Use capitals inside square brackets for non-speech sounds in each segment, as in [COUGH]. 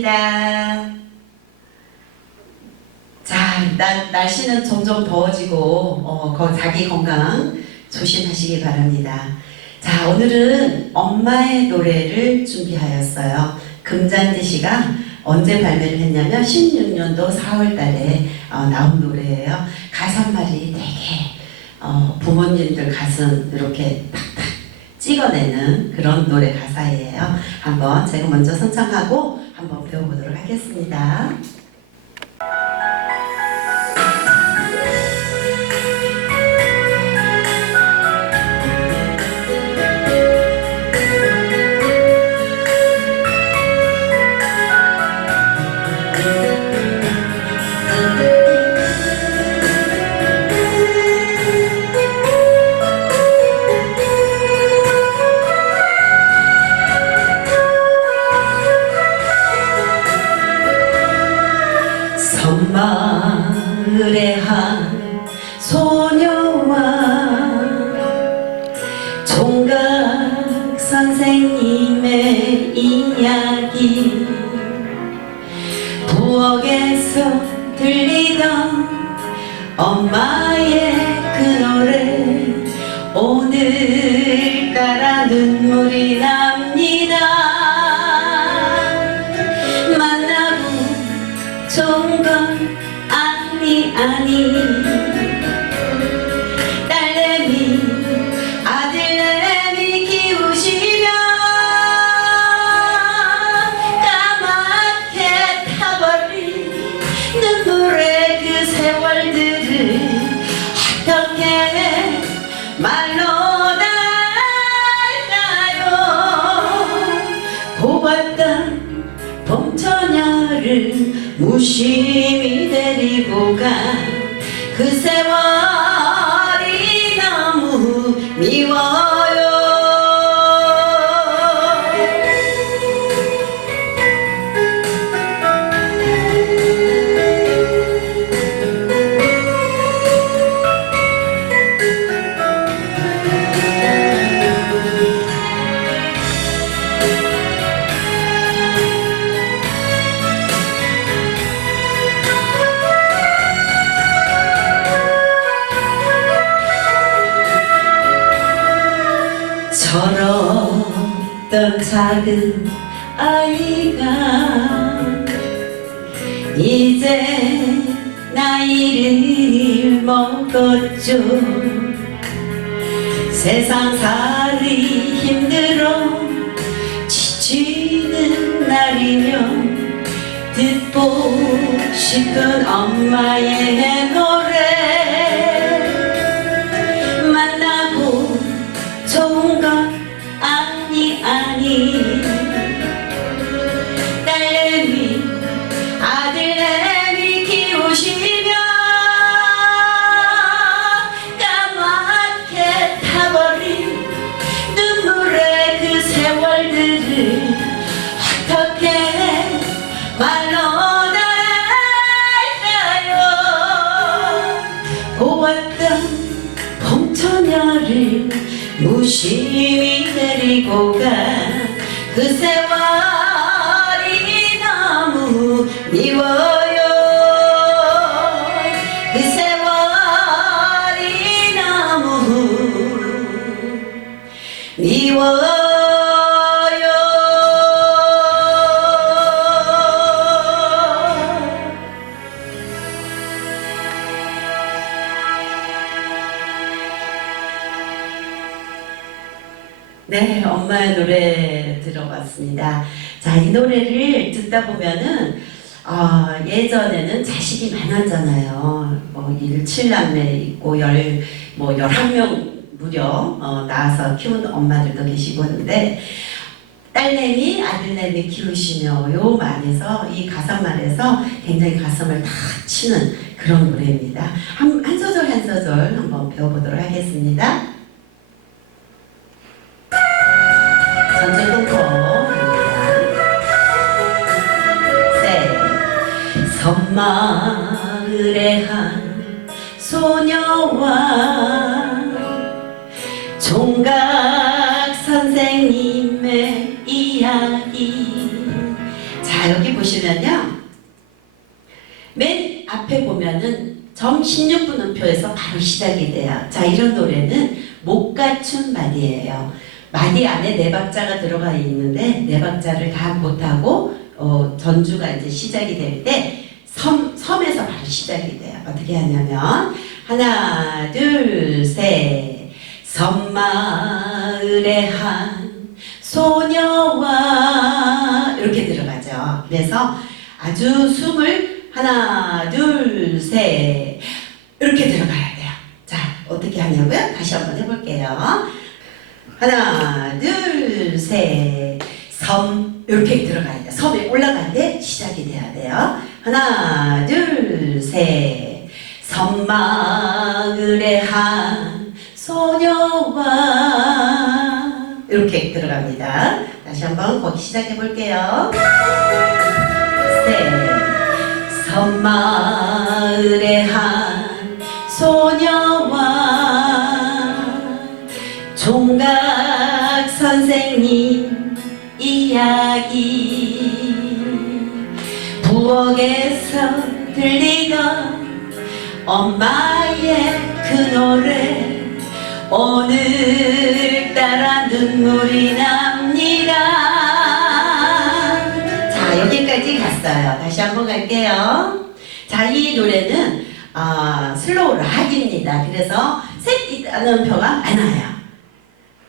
시작합니다. 자, 나, 날씨는 점점 더워지고 어, 자기 건강 조심하시기 바랍니다. 자, 오늘은 엄마의 노래를 준비하였어요. 금잔디 씨가 언제 발매를 했냐면 16년도 4월 달에 어, 나온 노래예요. 가사말이 되게 어, 부모님들 가슴 이렇게 탁탁 찍어내는 그런 노래 가사예요. 한번 제가 먼저 선창하고 한번 배워보도록 하겠습니다. 총 무 지치는 날이면 듣고 싶은 엄마의 노래 무심히 데리고 간그세 네, 엄마의 노래 들어봤습니다. 자, 이 노래를 듣다 보면은 어, 예전에는 자식이 많았잖아요. 뭐 일칠남매 있고 열, 뭐 열한 명 무려 어, 낳아서 키운 엄마들도 계시고 하는데 딸내미, 아들내미 키우시며 요 말에서 이 가사말에서 굉장히 가슴을 탁 치는 그런 노래입니다. 한, 한 소절 한 소절 한번 배워보도록 하겠습니다. 섬마을의 한 소녀와 총각 선생님의 이야기 자 여기 보시면요 맨 앞에 보면은 점 16분 음표에서 바로 시작이 돼요. 자, 이런 노래는 못 갖춘 마디예요. 마디 안에 네 박자가 들어가 있는데 네 박자를 다 못하고 어, 전주가 이제 시작이 될때 섬, 섬에서 바로 시작이 돼요. 어떻게 하냐면 하나, 둘, 셋 섬마을에 한 소녀와 이렇게 들어가죠. 그래서 아주 숨을 하나, 둘, 셋 이렇게 들어가야 돼요. 자, 어떻게 하냐고요? 다시 한번 해볼게요. 하나, 둘, 셋, 섬 이렇게 들어가야 돼요. 섬에 올라갈 때 시작이 돼야 돼요. 하나, 둘, 셋, 섬마을에 한 소녀와. 이렇게 들어갑니다. 다시 한번 거기 시작해 볼게요. 셋, 섬마을에 한 소녀와. 종각 선생님 부엌에서 들리던 엄마의 그 노래 오늘따라 눈물이 납니다 자 여기까지 갔어요 다시 한번 갈게요 자이 노래는 아, 슬로우 락입니다 그래서 셋 있다는 표가 많아요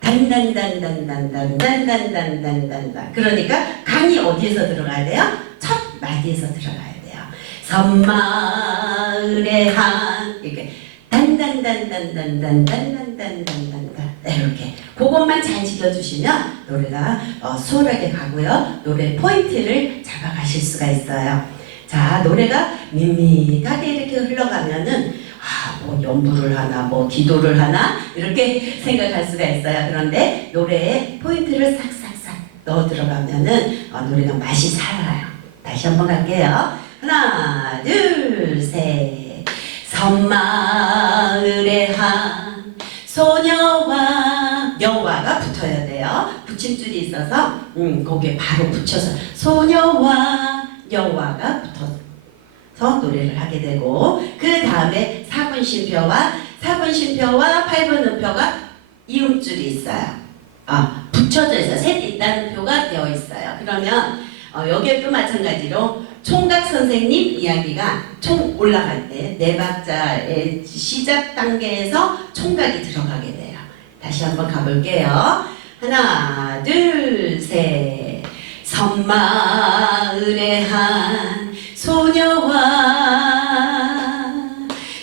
단단단단단단단단단단단 그러니까 간이 어디에서 들어가야 돼요? 첫 마디에서 들어가야 돼요. 섬마을에 한 이렇게 단단단단단단단단단단단 이렇게 그것만 잘 지켜주시면 노래가 어, 수월하게 가고요. 노래 포인트를 잡아가실 수가 있어요. 자 노래가 밋밋하게 이렇게 흘러가면은 아, 뭐 연부를 하나, 뭐 기도를 하나 이렇게 생각할 수가 있어요. 그런데 노래에 포인트를 싹싹싹 넣어 들어가면은 어, 노래가 맛이 살아요. 다시 한번 갈게요. 하나, 둘, 셋. 섬마을에 한 소녀와 여와가 붙어야 돼요. 붙임줄이 있어서 음, 거기에 바로 붙여서 소녀와 여와가 붙어서 서 노래를 하게 되고 그 다음에 4분 쉼표와 4분 쉼표와 8분 음표가 이음줄이 있어요. 아 붙여져 있어요. 셋 있다는 표가 되어 있어요. 그러면 어, 여기에 또 마찬가지로 총각 선생님 이야기가 총 올라갈 때 네 박자의 시작 단계에서 총각이 들어가게 돼요. 다시 한번 가볼게요. 하나, 둘, 셋. 섬마을에 한 소녀와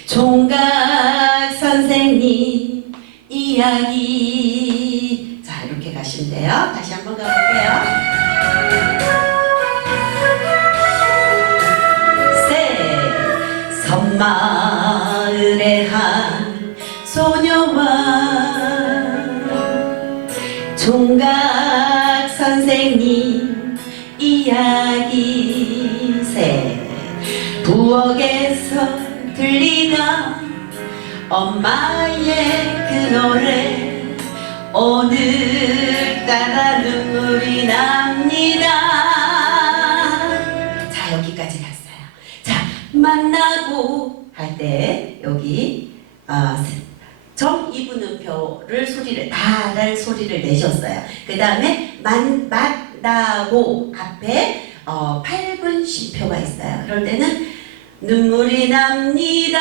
종각 선생님 이야기 자 이렇게 돼요 다시 한번 가볼게요 종각 선생님 이야기 셋 부엌에서 들리던 엄마의 그 노래 오늘따라 눈물이 납니다. 자 여기까지 갔어요. 자 만나고 할 때 여기 2분음표 를 소리를 다랄 소리를 내셨어요. 그 다음에 만 만나고 앞에 어, 8분 쉼표가 있어요. 그럴 때는 눈물이 납니다.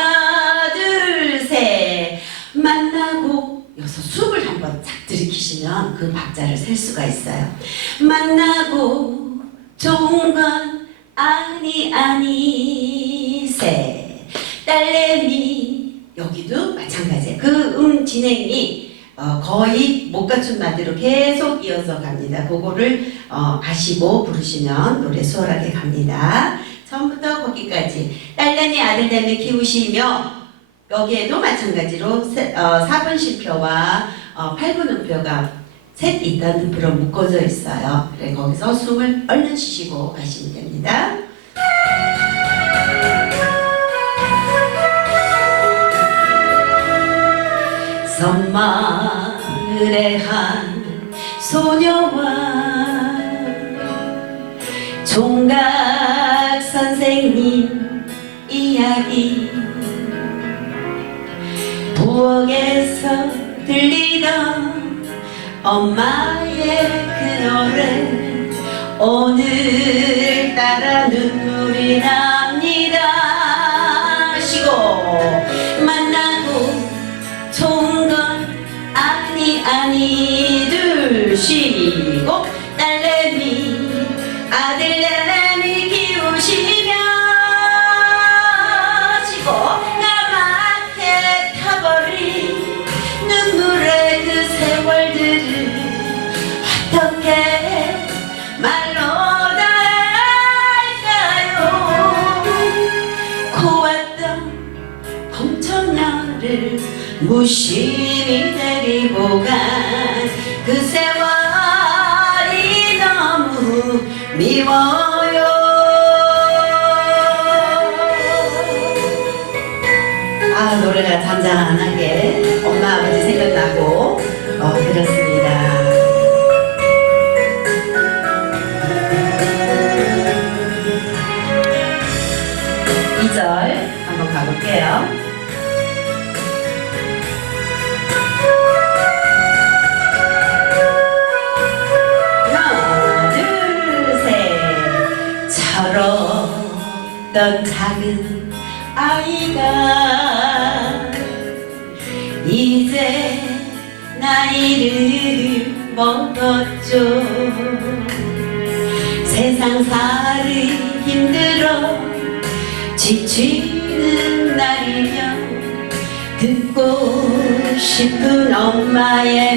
둘셋 만나고 여기서 숨을 한번 쫙 들이키시면 그 박자를 셀 수가 있어요. 만나고 좋은 건 아니 아니 셋 딸내미 여기도 마찬가지예요. 그 음 진행이 어, 거의 못 갖춘 마디로 계속 이어서 갑니다. 그거를 어, 아시고 부르시면 노래 수월하게 갑니다. 처음부터 거기까지 딸내미 아들내미 키우시며 여기에도 마찬가지로 세, 어, 4분 쉼표와 어, 8분 음표가 셋 있다는 표로 묶어져 있어요. 그래 거기서 숨을 얼른 쉬시고 가시면 됩니다. 섬마을에 한 소녀와 종각 선생님 이야기. 부엌에서 들리던 엄마의 그 노래 오늘 봄처녀를 무심히 데리고 간 그 세월이 너무 미워요. 아 노래가 잔잔하게 철없던 작은 아이가 이제 나이를 먹었죠. 세상 살이 힘들어 지치는 날이면 듣고 싶은 엄마의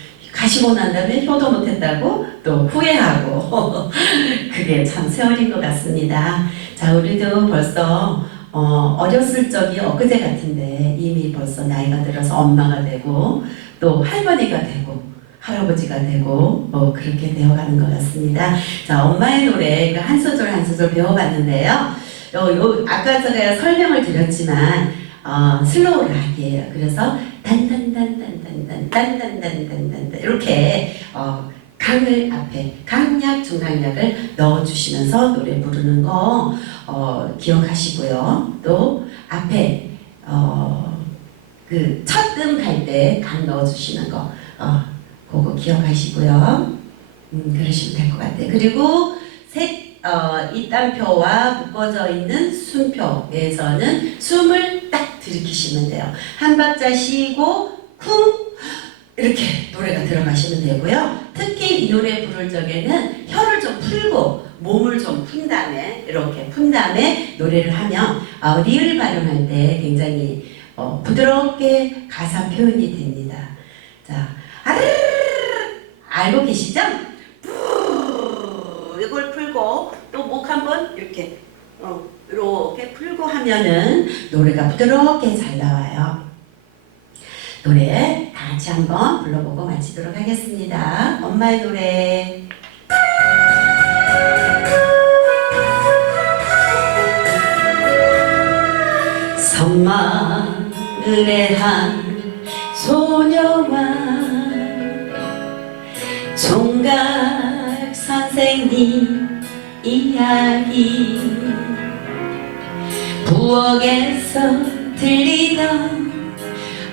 가시고 난 다음에 효도 못했다고 또 후회하고 [LAUGHS] 그게 참 세월인 것 같습니다. 자 우리도 벌써 어, 어렸을 적이 엊그제 같은데 이미 벌써 나이가 들어서 엄마가 되고 또 할머니가 되고 할아버지가 되고 뭐 그렇게 되어가는 것 같습니다. 자 엄마의 노래 그한 소절 한 소절 배워봤는데요. 요, 요 아까 제가 설명을 드렸지만 어, 슬로우 락이에요. 그래서 단단단단단단 단단단단단 이렇게 어, 강을 앞에 강약 중강약을 넣어주시면서 노래 부르는 거 어, 기억하시고요. 또 앞에 어, 그 첫음 갈 때 강 넣어주시는 거 어, 그거 기억하시고요. 음, 그러시면 될 것 같아요. 그리고 셋 어, 이딴표와 묶어져 있는 숨표에서는 숨을 딱 들이키시면 돼요. 한 박자 쉬고 쿵 이렇게 노래가 들어가시면 되고요. 특히 이 노래 부를 적에는 혀를 좀 풀고 몸을 좀 푼 다음에 이렇게 푼 다음에 노래를 하면 어, 리을 발음할 때 굉장히 어, 부드럽게 가사 표현이 됩니다. 자, 알고 계시죠? 뿌 이걸 풀고 또 목 한번 이렇게 어, 이렇게 풀고 하면은 노래가 부드럽게 잘 나와요. 노래 다 같이 한번 불러보고 마치도록 하겠습니다. 엄마의 노래. 선마을의 한 소녀와 총각 선생님 이야기 부엌에서 들리던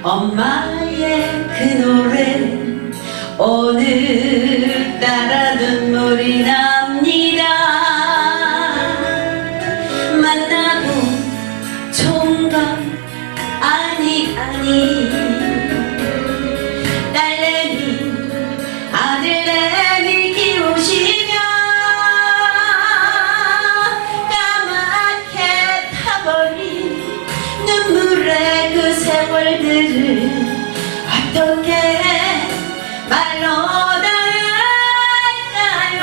엄마의 그 노래. 오늘따라 눈물이 납 다할까요?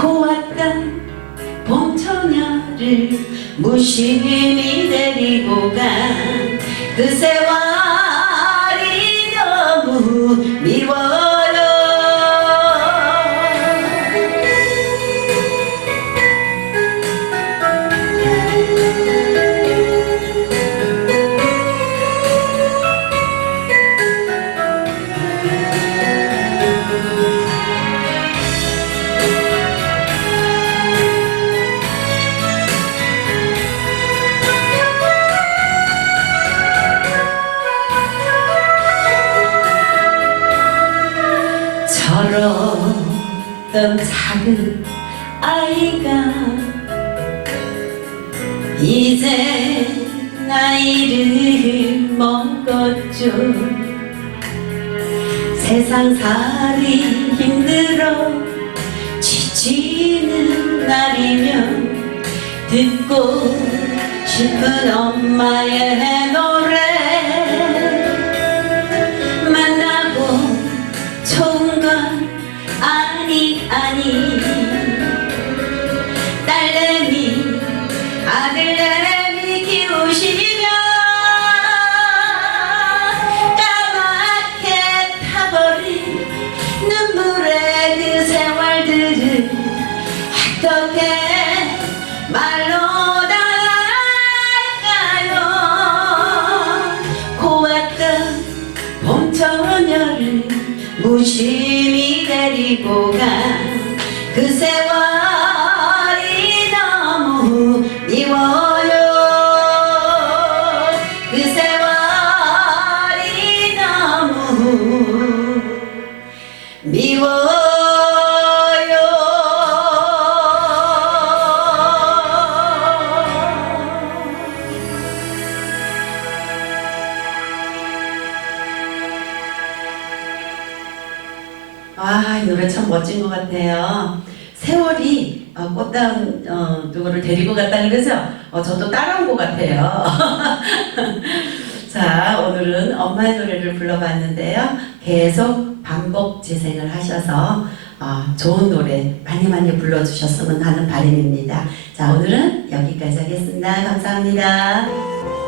고왔던 봄처녀를 무심히 데리고 간 그 세월 저렇던 작은 아이가 이제 나이를 먹었죠. 세상 살이 힘들어 지치는 날이면 듣고 싶은 엄마의 어, 저도 따라온 것 같아요. [LAUGHS] 자, 오늘은 엄마의 노래를 불러봤는데요. 계속 반복 재생을 하셔서 어, 좋은 노래 많이 많이 불러주셨으면 하는 바람입니다. 자, 오늘은 여기까지 하겠습니다. 감사합니다.